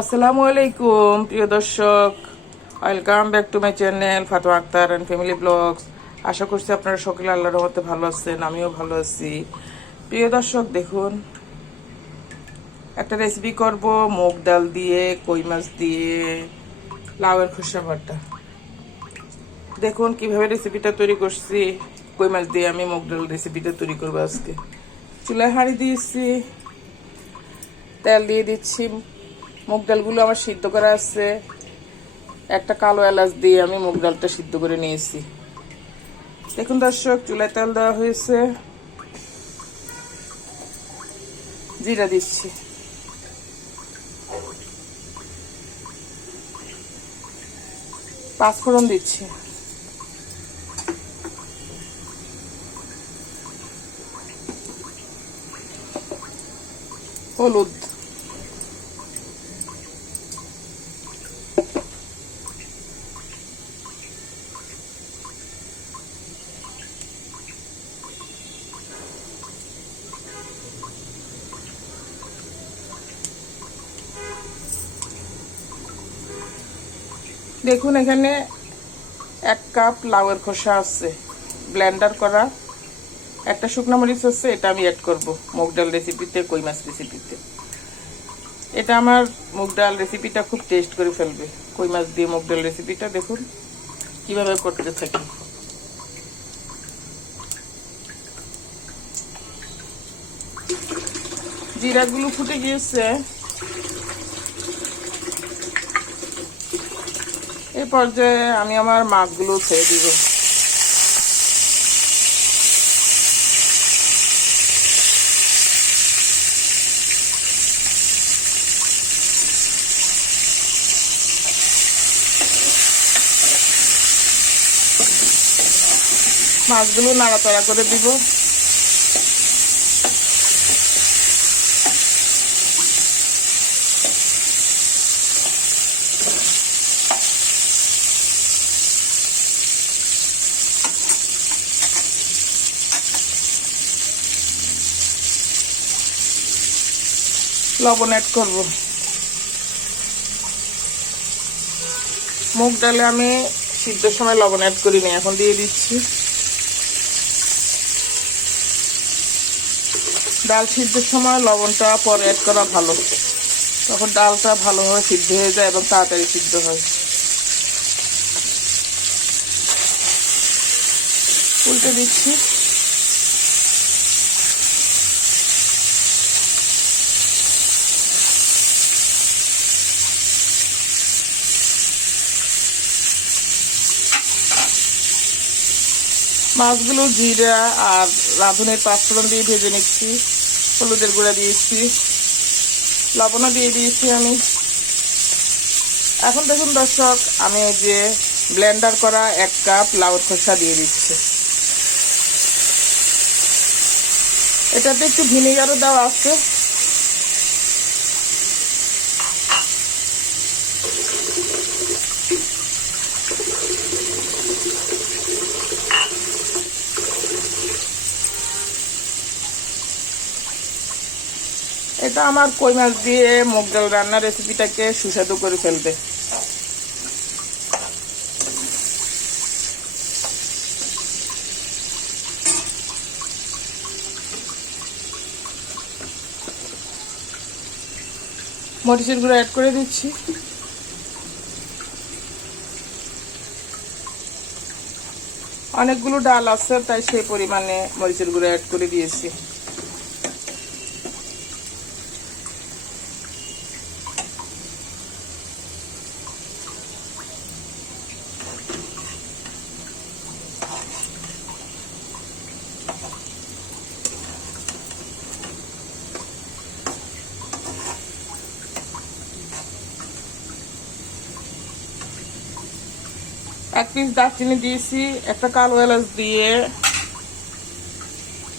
আসসালামু আলাইকুম, প্রিয় দর্শক। Welcome back to my channel Fatma Akter and family vlogs আশা করছি আপনারা সকলে আল্লাহর রহমতে ভালো আছেন, আমিও ভালো আছি। প্রিয় দর্শক, দেখুন, একটা রেসিপি করব, মুগ ডাল দিয়ে, কই মাছ দিয়ে, লাউয়ের খোসা বাটা। দেখুন, কীভাবে রেসিপিটা তৈরি করছি। কই মাছ দিয়ে আমি মুগ ডাল রেসিপিটা তৈরি করব আজকে। চুলায় হাঁড়ি দিয়েছি, তেল দিয়ে দিচ্ছি মুগ ডালগুলো আমার সিদ্ধ করা আছে। একটা কালো এলাচ দিয়ে আমি মুগ ডালটা সিদ্ধ করে নিয়েছি। দেখুন দর্শক, চুলায় তেল দেওয়া হয়েছে। জিরা দিচ্ছি। পাঁচফোড়ন দিচ্ছি। হলুদ। দেখুন, এখানে এক কাপ লাউয়ের খোসা আছে। ব্লেন্ডার করা। একটা শুকনো মরিচ আছে, এটা আমি অ্যাড করব মুগ ডাল রেসিপিতে কই মাছ রেসিপিতে এটা আমার মুগ ডাল রেসিপিটা খুব টেস্ট করে ফেলবে। কই মাছ দিয়ে মুগ ডাল রেসিপিটা দেখুন, কীভাবে করতে থাকি। জিরাগুলো ফুটে গিয়েছে। এই পর্যায়ে আমি আমার মাছগুলো ছেড়ে দিব। মাছগুলো নাড়াচাড়া করে দিব। লবণ অ্যাড করব। মুগ ডালে আমি সিদ্ধর সময় লবণ অ্যাড করিনি, এখন দিয়ে দিচ্ছি। ডাল সিদ্ধের সময় লবণটা পরে অ্যাড করা ভালো। তখন ডালটা ভালোভাবে সিদ্ধ হয়ে যায় এবং তাড়াতাড়ি সিদ্ধ হয়। উল্টে দিচ্ছি। মাছগুলো জিরা আর রাঁধুনের পাঁচফোড়ন দিয়ে ভেজে নিচ্ছি। হলুদের গুঁড়া দিয়েছি। লবণও দিয়ে দিয়েছি আমি। এখন দেখুন দর্শক, আমি যে ব্লেন্ডার করা এক কাপ লাউর খোসা দিয়ে দিচ্ছি। এটাতে একটু ভিনেগারও দেওয়া আছে। এটা আমার কই মাছ দিয়ে মুগ ডাল রান্নার রেসিপিটাকে সুস্বাদু করে ফেলবে। মরিচের গুঁড়ো অ্যাড করে দিচ্ছি। অনেকগুলো ডাল আছে, তাই সেই পরিমাণে মরিচের গুঁড়ো অ্যাড করে দিয়েছি এক পিস দারচিনি দিয়েছি, একটা কালো এলাচ দিয়ে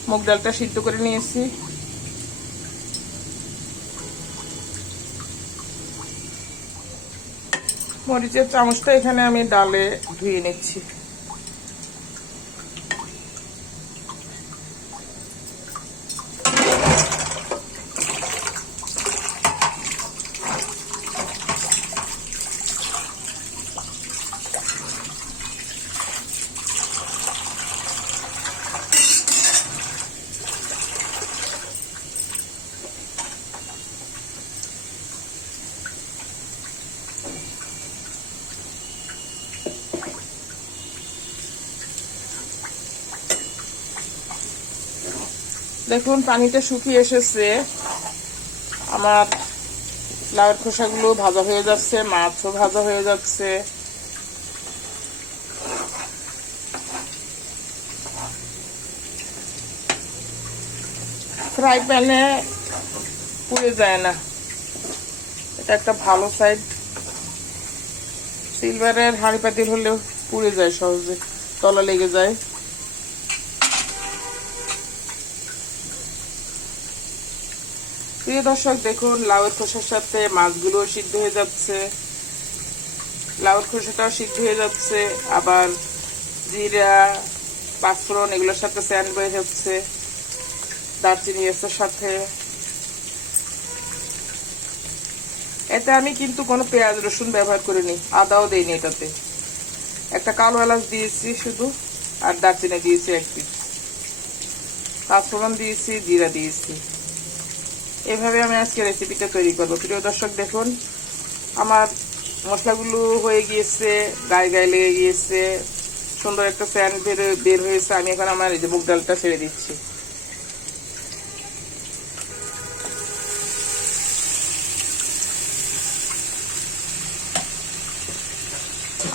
মুগ ডালটা সিদ্ধ করে নিয়েছি। মরিচের চামচটা এখানে আমি ডালে ধুয়ে নিচ্ছি। দেখুন, পানিটা শুকিয়ে এসেছে। আমার লাউয়ের খোসাগুলো ভাজা হয়ে যাচ্ছে, মাছও ভাজা হয়ে যাচ্ছে। ফ্রাই প্যানে পুড়ে যায় না। এটা একটা ভালো সাইড সিলভারের হাঁড়ি পাতিল হলেও পুড়ে যায় সহজে, তলা লেগে যায়। প্রিয় দর্শক, দেখুন, লাউয়ের খোসার সাথে মাছগুলো সিদ্ধ হয়ে যাচ্ছে। লাউয়ের খোসাটাও সিদ্ধ হয়ে যাচ্ছে। আবার জিরা, পাঁচফোড়ন এগুলোর সাথে স্যান্ড বের হচ্ছে দারচিনি এসের সাথে। এতে আমি কিন্তু কোনো পেঁয়াজ, রসুন ব্যবহার করিনি। আদাও দেইনি এটাতে। একটা কালো এলাচ দিয়েছি শুধু, আর দারচিনি দিয়েছি এক পিস পাঁচফোড়ন দিয়েছি, জিরা দিয়েছি। এভাবে আমি আজকে রেসিপিটা তৈরি করব। প্রিয় দর্শক, দেখুন, আমার মশলাগুলো হয়ে গিয়েছে, গায়ে গায়ে লেগে গিয়েছে, সুন্দর একটা ফ্যান বের বের হয়েছে। আমি এখন আমার এই যে মুগ ডালটা ছেড়ে দিচ্ছি।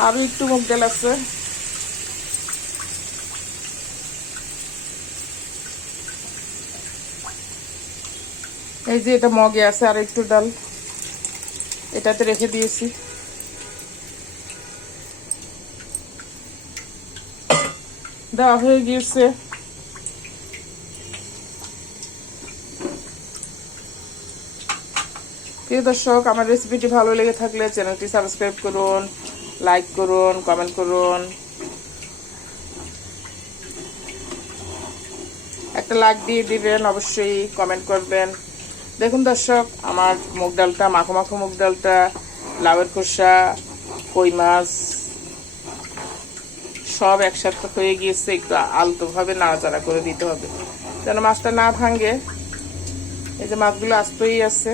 আরও একটু মুগ ডাল আছে। এই যে এটা মগে আছে, আর একটু ডাল। এটাতে রেখে দিয়েছি। দেওয়া হয়ে গিয়েছে। প্রিয় দর্শক, আমার রেসিপিটি ভালো লেগে থাকলে চ্যানেলটি সাবস্ক্রাইব করুন লাইক করুন কমেন্ট করুন। একটা লাইক দিয়ে দিবেন, অবশ্যই কমেন্ট করবেন। দেখুন দর্শক, আমার মুগ ডালটা, মাখো মাখো মুগ ডালটা, লাউয়ের খোসা, কই মাছ, সব একসাথে হয়ে গিয়েছে, একটু আলতোভাবে নাড়াচাড়া করে দিতে হবে। যেন মাছটা না ভাঙে, এই যে মাছগুলো আসতেই আছে।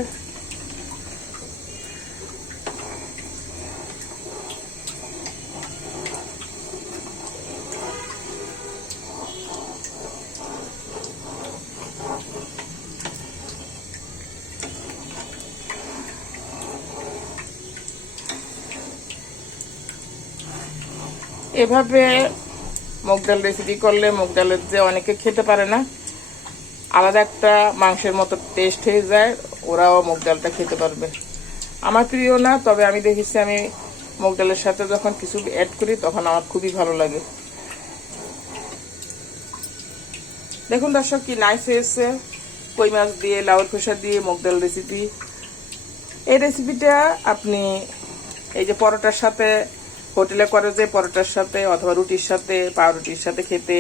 এভাবে মুগ ডাল রেসিপি করলে মুগ ডালের যে অনেকে খেতে পারে না, আলাদা একটা মাংসের মতো টেস্ট হয়ে যায়, ওরাও মুগ ডালটা খেতে পারবে। আমার প্রিয় না, তবে আমি দেখেছি আমি মুগ ডালের সাথে যখন কিছু অ্যাড করি, তখন আমার খুবই ভালো লাগে। দেখুন দর্শক, কি নাইস হয়েছে। কই মাছ দিয়ে লাউর খোসা দিয়ে মুগ ডাল রেসিপি এই রেসিপিটা আপনি এই যে পরোটার সাথে হোটেলে করে যে পরোটার সাথে অথবা রুটির সাথে, পাউরুটির সাথে খেতে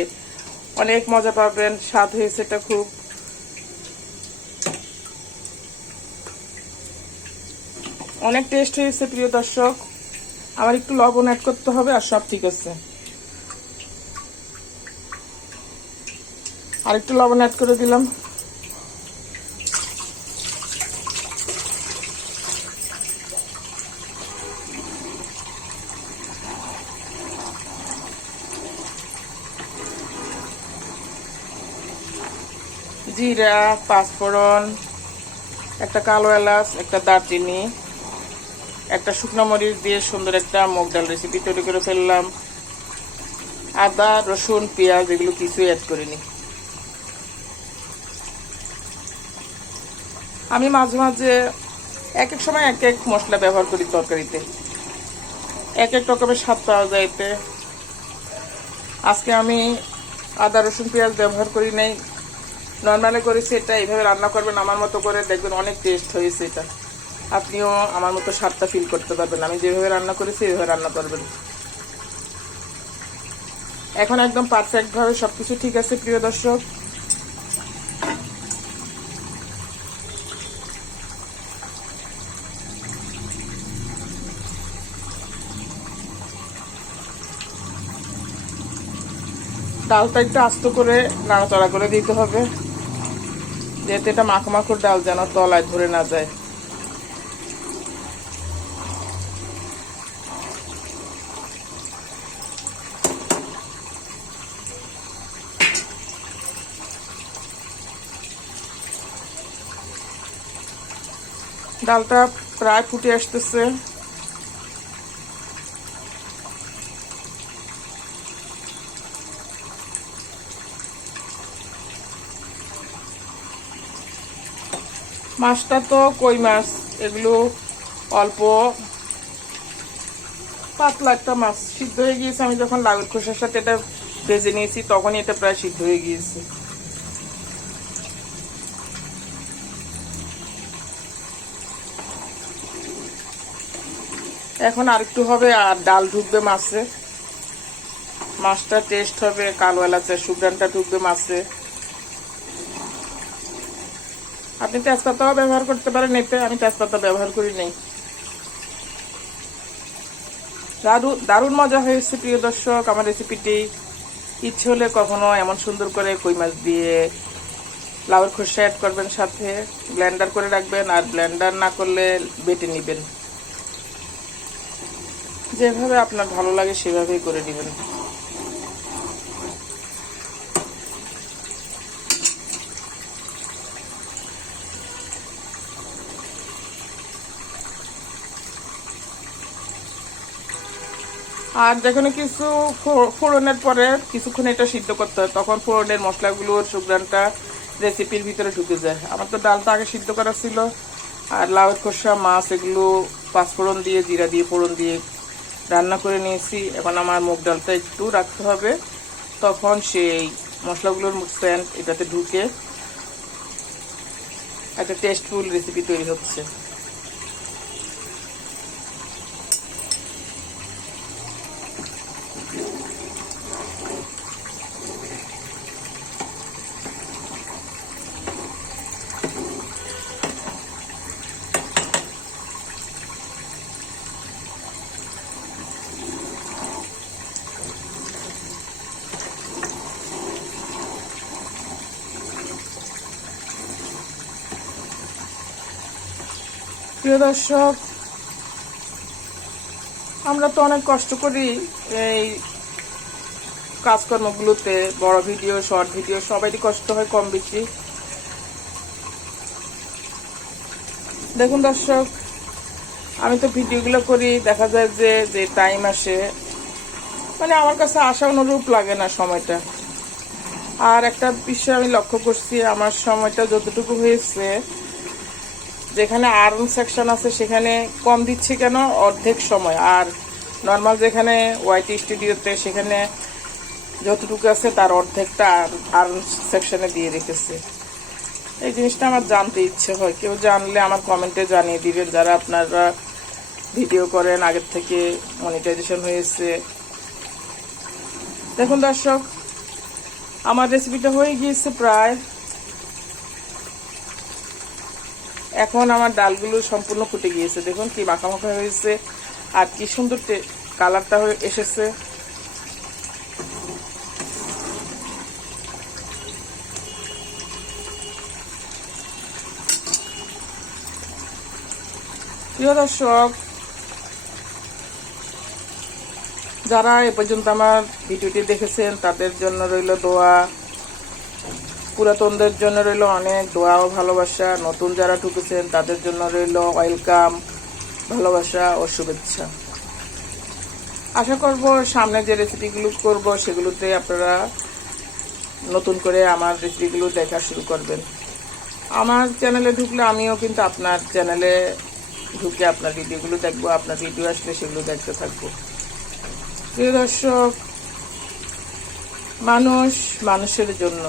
অনেক মজা পাবেন, স্বাদ হয়েছে এটা খুব। অনেক টেস্ট হয়েছে, প্রিয় দর্শক। আবার একটু লবণ অ্যাড করতে হবে আর সব ঠিক আছে। আর একটু লবণ অ্যাড করে দিলাম। জিরা, পাঁচফোড়ন, একটা কালো এলাচ, একটা দারচিনি, একটা শুকনো মরিচ দিয়ে সুন্দর একটা মুগ ডাল রেসিপি তৈরি করে ফেললাম। আদা, রসুন, পেঁয়াজ, এগুলো কিছুই অ্যাড করিনি। আমি মাঝে মাঝে এক এক সময় এক এক মশলা ব্যবহার করি তরকারিতে। এক এক রকমের স্বাদ পাওয়া যায় এতে। আজকে আমি আদা, রসুন, পেঁয়াজ ব্যবহার করি নাই। নর্মালি করেছি এটা এইভাবে রান্না করবেন, আমার মতো করে দেখবেন অনেক টেস্ট হয়েছে এটা। আপনিও আমার মতো স্বাদটা ফিল করতে পারবেন। আমি যেভাবে রান্না করেছি এইভাবে রান্না করবেন। এখন একদম পারফেক্টভাবে সব কিছু ঠিক আছে, প্রিয় দর্শক? ডালটা একটু আস্ত করে নাড়াচাড়া করে দিতে হবে। যেহেতু এটা মাখো মাখোর ডাল যেন তলায় ধরে না যায়। ডালটা প্রায় ফুটে আসতেছে। মাছটা তো কই মাছ? এগুলো অল্প পাতলা একটা মাছ। সিদ্ধ হয়ে গিয়েছে। আমি যখন লাউর খোসার সাথে এটা ভেজে নিয়েছি, তখনই এটা প্রায় সিদ্ধ হয়ে গিয়েছে। এখন আরেকটু হবে, আর ডাল ঢুকবে মাছে। মাছটা টেস্ট হবে কালো এলাচের সুগ্রানটা ঢুকবে মাছে। আপনি তেজপাতাও ব্যবহার করতে পারেন, এতে আমি তেজপাতা ব্যবহার করি নাই। দারুণ মজা হয়েছে, প্রিয় দর্শক। আমার রেসিপিটি ইচ্ছে হলে কখনো এমন সুন্দর করে কই মাছ দিয়ে লাউর খোসা অ্যাড করবেন সাথে। ব্লেন্ডার করে রাখবেন আর ব্লেন্ডার না করলে বেটে নেবেন। যেভাবে আপনার ভালো লাগে সেভাবেই করে নেবেন আর যখন কিছু ফোড়নের পরে কিছুক্ষণ এটা সিদ্ধ করতে হয়। তখন ফোড়নের মশলাগুলোর সুগ্রানটা রেসিপির ভিতরে ঢুকে যায়। আমার তো ডালটা আগে সিদ্ধ করা ছিল। আর লাউয়ের খোসা, মাছ, এগুলো পাঁচফোড়ন দিয়ে, জিরা দিয়ে ফোড়ন দিয়ে রান্না করে নিয়েছি। এখন আমার মুগ ডালটা একটু রাখতে হবে। তখন সেই মশলাগুলোর সেন্ট এটাতে ঢুকে একটা টেস্টফুল রেসিপি তৈরি হচ্ছে। প্রিয় দর্শক, আমরা তো অনেক কষ্ট করি এই কাজকর্মগুলোতে, বড় ভিডিও, শর্ট ভিডিও, সবারই কষ্ট হয় কম বেশি। দেখুন দর্শক, আমি তো ভিডিওগুলো করি, দেখা যায় যে যে টাইম আসে মানে আমার কাছে আসা অনুরূপ লাগে না সময়টা। আর একটা বিষয় আমি লক্ষ্য করছি, আমার সময়টা যতটুকু হয়েছে যেখানে আর্ন সেকশন আছে, সেখানে কম দিচ্ছে কেন? অর্ধেক সময়। আর নর্মাল যেখানে ওয়াইটি স্টুডিওতে সেখানে যতটুকু আছে তার অর্ধেকটা আর্ন সেকশনে দিয়ে রেখেছে। এই জিনিসটা আমার জানতে ইচ্ছে হয়। কেউ জানলে আমার কমেন্টে জানিয়ে দিবেন। যারা আপনারা ভিডিও করেন, আগের থেকে মনিটাইজেশন হয়েছে। দেখুন দর্শক, আমার রেসিপিটা হয়ে গিয়েছে প্রায় এখন আমার ডালগুলো সম্পূর্ণ ফুটে গিয়েছে। দেখুন কি মাখা মাখা হয়েছে আর কি সুন্দর কালারটা হয়ে এসেছে। প্রিয় দর্শক, যারা এ পর্যন্ত আমার ভিডিওটি দেখেছেন, তাদের জন্য রইল দোয়া। পুরাতনদের জন্য রইল অনেক দোয়া ও ভালোবাসা। নতুন যারা ঢুকেছেন, তাদের জন্য রইল ওয়েলকাম ভালোবাসা ও শুভেচ্ছা। আশা করব সামনে যে রেসিপিগুলো করব, সেগুলোতে আপনারা নতুন করে আমার রেসিপিগুলো দেখা শুরু করবেন। আমার চ্যানেলে ঢুকলে আমিও কিন্তু আপনার চ্যানেলে ঢুকে আপনার ভিডিওগুলো দেখব, আপনার ভিডিও আসলে সেগুলো দেখতে থাকব। প্রিয় দর্শক, মানুষ মানুষের জন্য।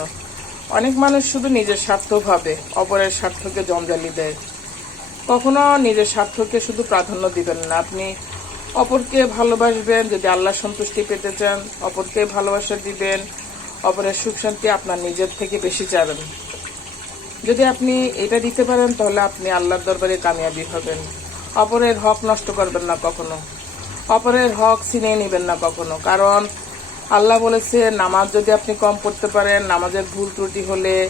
অনেক মানুষ শুধু নিজের স্বার্থ ভাবে, অপরের স্বার্থকে জঞ্জালি দেয়। কখনো নিজের স্বার্থকে শুধু প্রাধান্য দিবেন না। আপনি অপরকে ভালোবাসবেন, যদি আল্লাহ সন্তুষ্টি পেতে চান, অপরকে ভালোবাসা দিবেন, অপরের সুখ শান্তি আপনার নিজের থেকে বেশি চাবেন। যদি আপনি এটা দিতে পারেন, তাহলে আপনি আল্লাহর দরবারে কামিয়াবি হবেন। অপরের হক নষ্ট করবেন না কখনো। অপরের হক ছিনিয়ে নেবেন না কখনো। কারণ আল্লাহ বলেছে, নামাজ যদি আপনি কম পড়তে পারেন, নামাজের ভুল ত্রুটি হলে,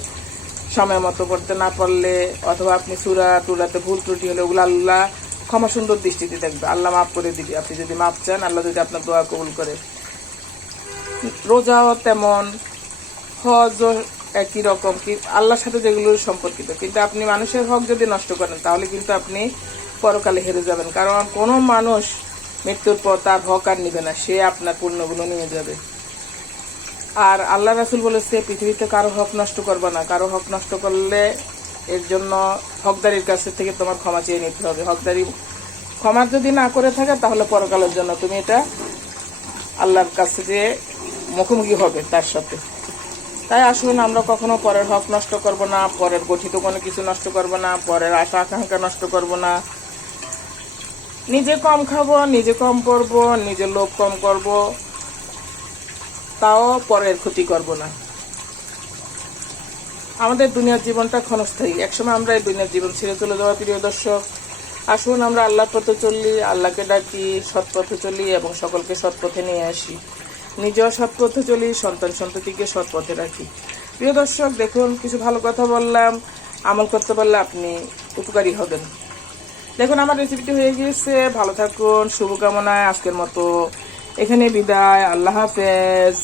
সময় মতো পড়তে না পারলে, অথবা আপনি সুরা টুরাতে ভুল ত্রুটি হলে, ওগুলো আল্লাহ ক্ষমা সুন্দর দৃষ্টিতে দেখবে। আল্লাহ মাফ করে দিবে। আপনি যদি মাপ চান, আল্লাহ যদি আপনার দোয়া কবুল করে। রোজাও তেমন হজ একই রকম, কি আল্লাহর সাথে যেগুলো সম্পর্কিত। কিন্তু আপনি মানুষের হক যদি নষ্ট করেন, তাহলে কিন্তু আপনি পরকালে হেরে যাবেন। কারণ কোনো মানুষ মৃত্যুর পর তার হক আর নিবে না, সে আপনার পূর্ণগুলো নিয়ে যাবে। আর আল্লাহ রাসুল বলেছে পৃথিবীতে কারও হক নষ্ট করবে না। কারও হক নষ্ট করলে এর জন্য হকদারির কাছে থেকে তোমার ক্ষমা চেয়ে নিতে হবে। হকদারি ক্ষমা যদি না করে থাকে, তাহলে পরকালের জন্য তুমি এটা আল্লাহর কাছে যে মুখোমুখি হবে, তার সাথে। তাই আসুন, আমরা কখনো পরের হক নষ্ট করব না, পরের গঠিত কোনো কিছু নষ্ট করব না, পরের আশা আকাঙ্ক্ষা নষ্ট করব না। নিজে কম খাব, নিজে কম করব, নিজে লোভ কম করব, তাও পরের ক্ষতি করব না। আমাদের দুনিয়ার জীবনটা ক্ষণস্থায়ী। একসময় আমরা এই দুনিয়ার জীবন ছেড়ে চলে যাওয়া, প্রিয় দর্শক। আসুন আমরা আল্লাহ পথে চলি, আল্লাহকে ডাকি সৎ পথে চলি এবং সকলকে সৎ পথে নিয়ে আসি। নিজেও সৎ পথে চলি, সন্তান সন্ততিকে সৎ পথে রাখি। প্রিয় দর্শক, দেখুন, কিছু ভালো কথা বললাম। আমল করতে পারলে আপনি উপকারী হবেন। দেখুন আমার রেসিপিটি হয়ে গিয়েছে। ভালো থাকুন শুভকামনায় আজকের মতো। এখানে বিদায়। আল্লাহ হাফেজ।